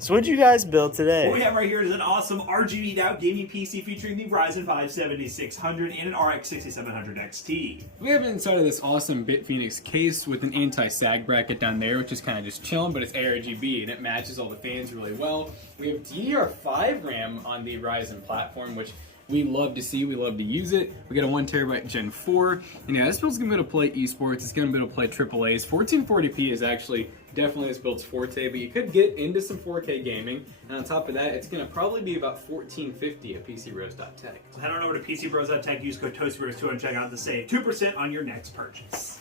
So what'd you guys build today? What we have right here is an awesome RGB'd out gaming PC featuring the Ryzen 5 7600 and an RX 6700 XT. We have it inside of this awesome BitPhoenix case with an anti-sag bracket down there, which is kind of just chilling, but it's ARGB and it matches all the fans really well. We have DDR5 RAM on the Ryzen platform, which we love to see, we love to use it. We got a 1TB Gen 4, and yeah, this build's gonna be able to play esports, it's gonna be able to play AAAs. 1440p is actually definitely this build's forte, but you could get into some 4K gaming, and on top of that, it's gonna probably be about $14.50 at PCBros.tech. So head on over to PCBros.tech, use code TOASTYBROS2 and check out the save 2% on your next purchase.